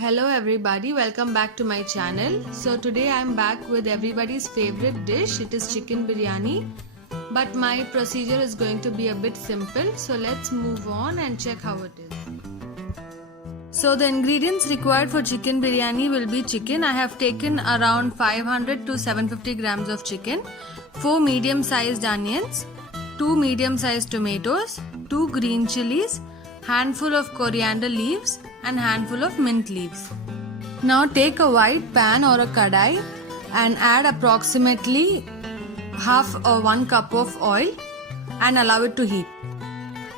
Hello everybody, welcome back to my channel. So today I am back with everybody's favorite dish. It is chicken biryani. But my procedure is going to be a bit simple. So let's move on and check how it is. So the ingredients required for chicken biryani will be chicken. I have taken around 500 to 750 grams of chicken, 4 medium sized onions, 2 medium sized tomatoes, 2 green chilies, handful of coriander leaves and handful of mint leaves. Now take a white pan or a kadai and add approximately half or 1 cup of oil and allow it to heat.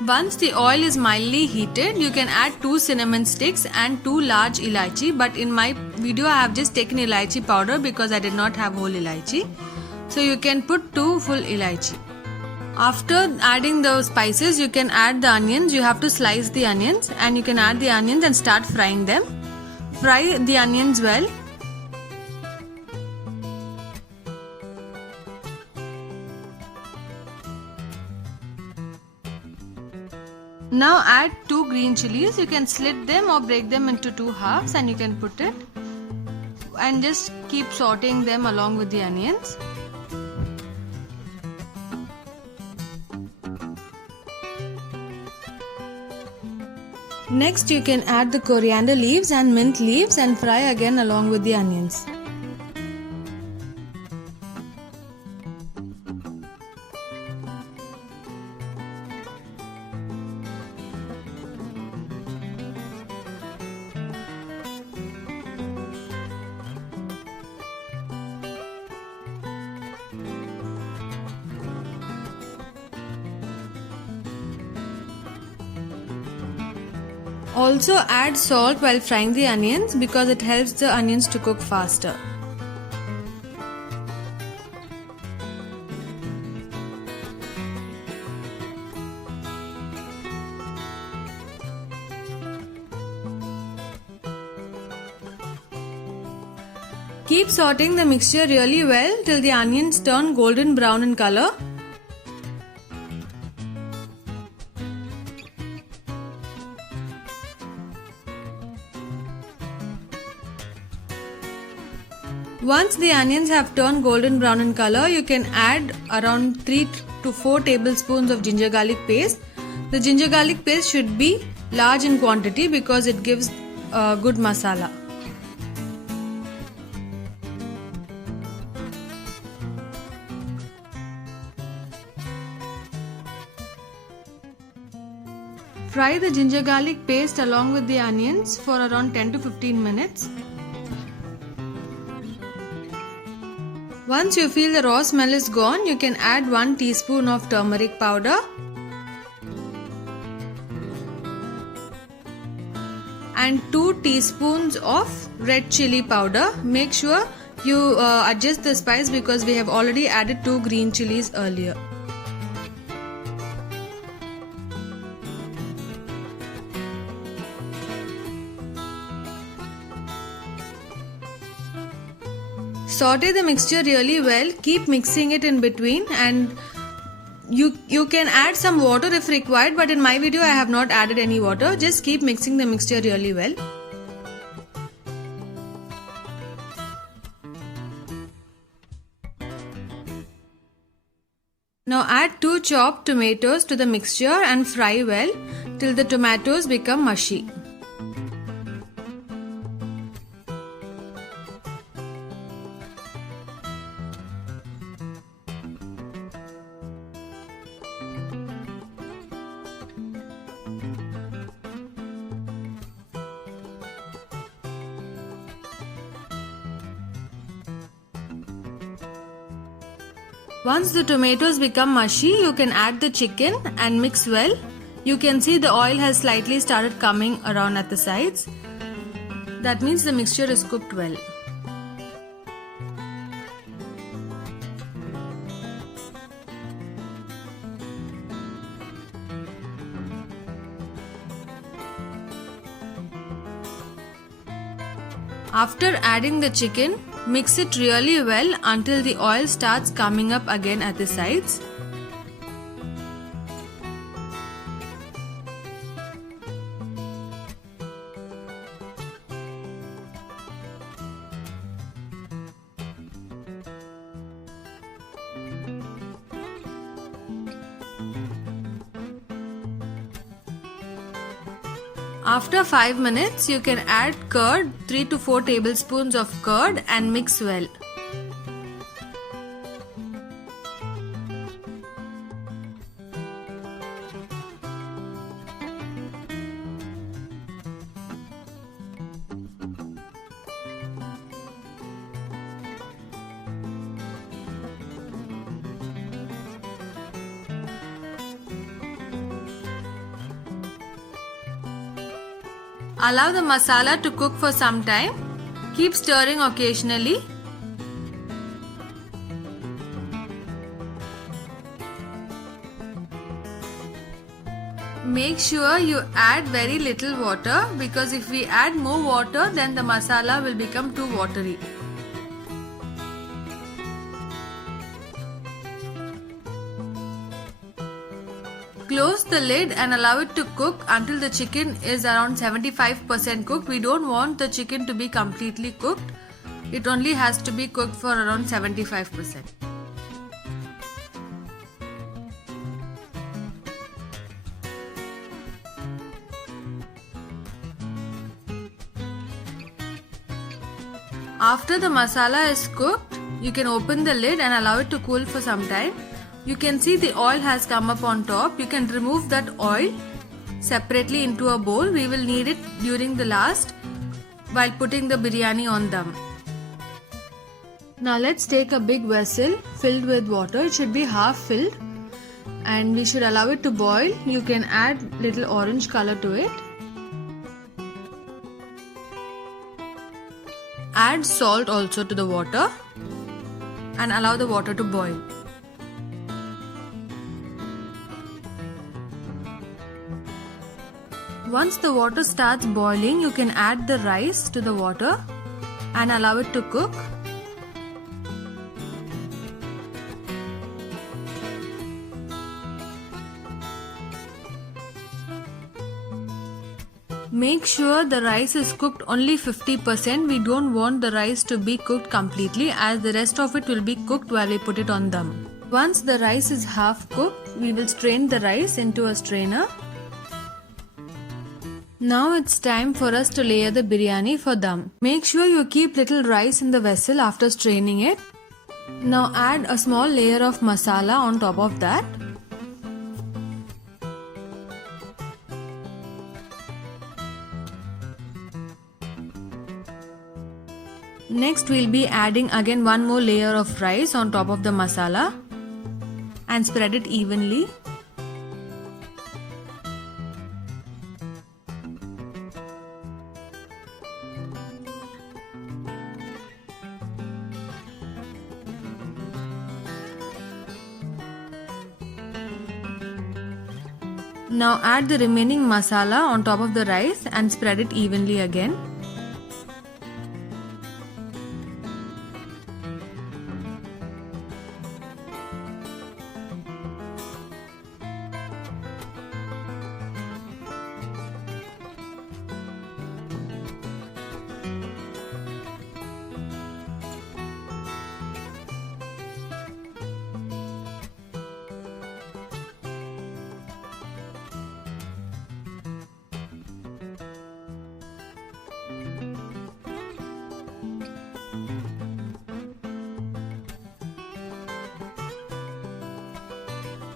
Once the oil is mildly heated, you can add 2 cinnamon sticks and 2 large elaichi, but in my video I have just taken elaichi powder because I did not have whole elaichi. So you can put 2 full elaichi. After adding the spices, you can add the onions. You have to slice the onions and you can add the onions and start frying them. Fry the onions well. Now add 2 green chilies. You can slit them or break them into 2 halves and you can put it and just keep sauteing them along with the onions. Next you can add the coriander leaves and mint leaves and fry again along with the onions. Also add salt while frying the onions because it helps the onions to cook faster. Keep sauteing the mixture really well till the onions turn golden brown in color. Once the onions have turned golden brown in color, you can add around 3 to 4 tablespoons of ginger garlic paste. The ginger garlic paste should be large in quantity because it gives good masala. Fry the ginger garlic paste along with the onions for around 10 to 15 minutes. Once you feel the raw smell is gone, you can add 1 teaspoon of turmeric powder and 2 teaspoons of red chili powder. Make sure you adjust the spice because we have already added 2 green chilies earlier. Saute the mixture really well, keep mixing it in between and you can add some water if required, but in my video I have not added any water. Just keep mixing the mixture really well. Now add 2 chopped tomatoes to the mixture and fry well till the tomatoes become mushy. Once the tomatoes become mushy, you can add the chicken and mix well. You can see the oil has slightly started coming around at the sides. That means the mixture is cooked well. After adding the chicken, mix it really well until the oil starts coming up again at the sides. After 5 minutes, you can add curd, 3 to 4 tablespoons of curd, and mix well. Allow the masala to cook for some time. Keep stirring occasionally. Make sure you add very little water, because if we add more water, then the masala will become too watery. Close the lid and allow it to cook until the chicken is around 75% cooked. We don't want the chicken to be completely cooked. It only has to be cooked for around 75%. After the masala is cooked, you can open the lid and allow it to cool for some time. You can see the oil has come up on top. You can remove that oil separately into a bowl. We will need it during the last while putting the biryani on dum. Now let's take a big vessel filled with water. It should be half filled and we should allow it to boil. You can add little orange color to it. Add salt also to the water and allow the water to boil. Once the water starts boiling, you can add the rice to the water and allow it to cook. Make sure the rice is cooked only 50%. We don't want the rice to be cooked completely, as the rest of it will be cooked while we put it on dum. Once the rice is half cooked, we will strain the rice into a strainer. Now it's time for us to layer the biryani for dum. Make sure you keep little rice in the vessel after straining it. Now add a small layer of masala on top of that. Next we'll be adding again one more layer of rice on top of the masala and spread it evenly. Now add the remaining masala on top of the rice and spread it evenly again.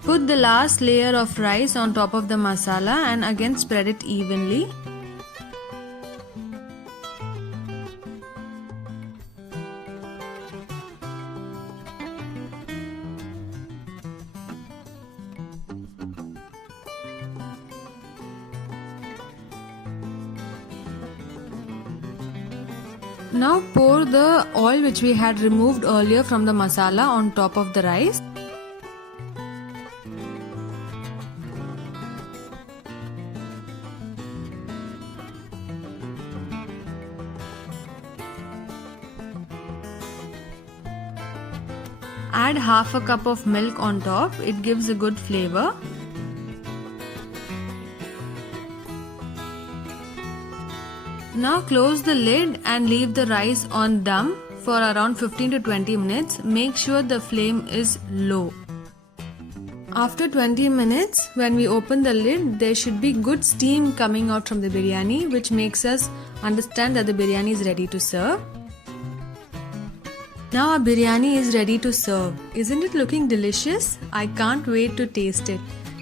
Put the last layer of rice on top of the masala and again spread it evenly. Now pour the oil which we had removed earlier from the masala on top of the rice. Add half a cup of milk on top. It gives a good flavor. Now close the lid and leave the rice on dum for around 15 to 20 minutes. Make sure the flame is low. After 20 minutes, when we open the lid, there should be good steam coming out from the biryani, which makes us understand that the biryani is ready to serve. Now our biryani is ready to serve. Isn't it looking delicious? I can't wait to taste it.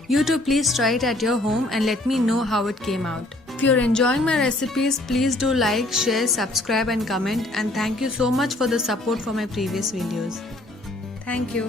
You too, please try it at your home and let me know how it came out. If you're enjoying my recipes, please do like, share, subscribe and comment, and thank you so much for the support for my previous videos. Thank you.